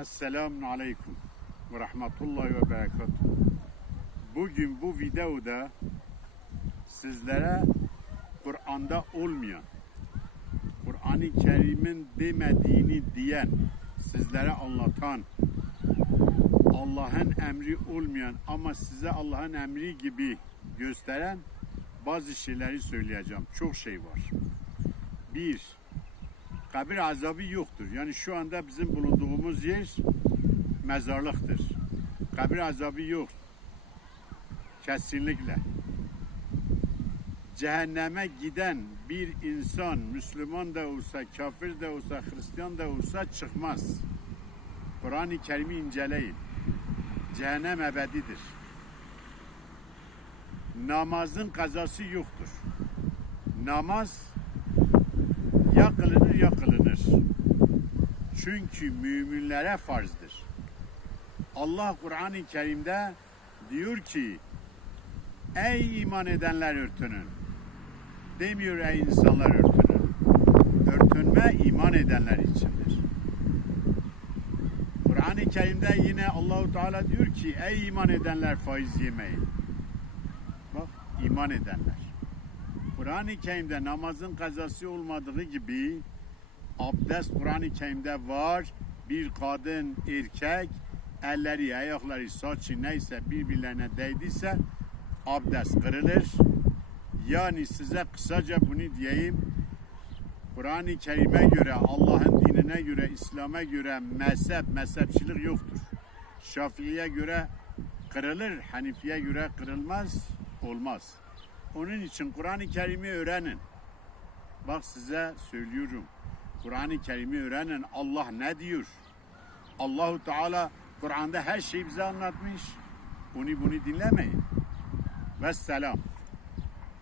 Esselamun Aleyküm ve Rahmetullahi ve Berekatuhu. Bugün bu videoda sizlere Kur'an'da olmayan, Kur'an-ı Kerim'in demediğini diyen, sizlere anlatan, Allah'ın emri olmayan ama size Allah'ın emri gibi gösteren bazı şeyleri söyleyeceğim. Çok şey var. Bir, kabir azabı yoktur. Yani şu anda bizim bulunduğumuz yer mezarlıktır. Kabir azabı yok. Kesinlikle. Cehenneme giden bir insan, Müslüman da olsa, kafir de olsa, Hristiyan da olsa çıkmaz. Kur'an-ı Kerim'i inceleyin. Cehennem ebedidir. Namazın kazası yoktur. Namaz ya kılınır ya kılınır. Çünkü müminlere farzdır. Allah Kur'an-ı Kerim'de diyor ki Ey iman edenler örtünün. Demiyor ey insanlar örtünün. Örtünme iman edenler içindir. Kur'an-ı Kerim'de yine Allahu Teala diyor ki ey iman edenler faiz yemeyin. Bak iman edenler. Kur'an-ı Kerim'de namazın kazası olmadığı gibi abdest Kur'an-ı Kerim'de var. Bir kadın, erkek elleri, ayakları, saçı neyse birbirlerine değdiyse abdest kırılır. Yani size kısaca bunu diyeyim. Kur'an-ı Kerim'e göre, Allah'ın dinine göre, İslam'a göre mezhep, mezhepçilik yoktur. Şafii'ye göre kırılır, Hanifi'ye göre kırılmaz, olmaz. Onun için Kur'an-ı Kerim'i öğrenin. Bak size söylüyorum. Kur'an-ı Kerim'i öğrenin. Allah ne diyor? Allahu Teala Kur'an'da her şeyi bize anlatmış. Onu bunu dinlemeyin. Vesselam.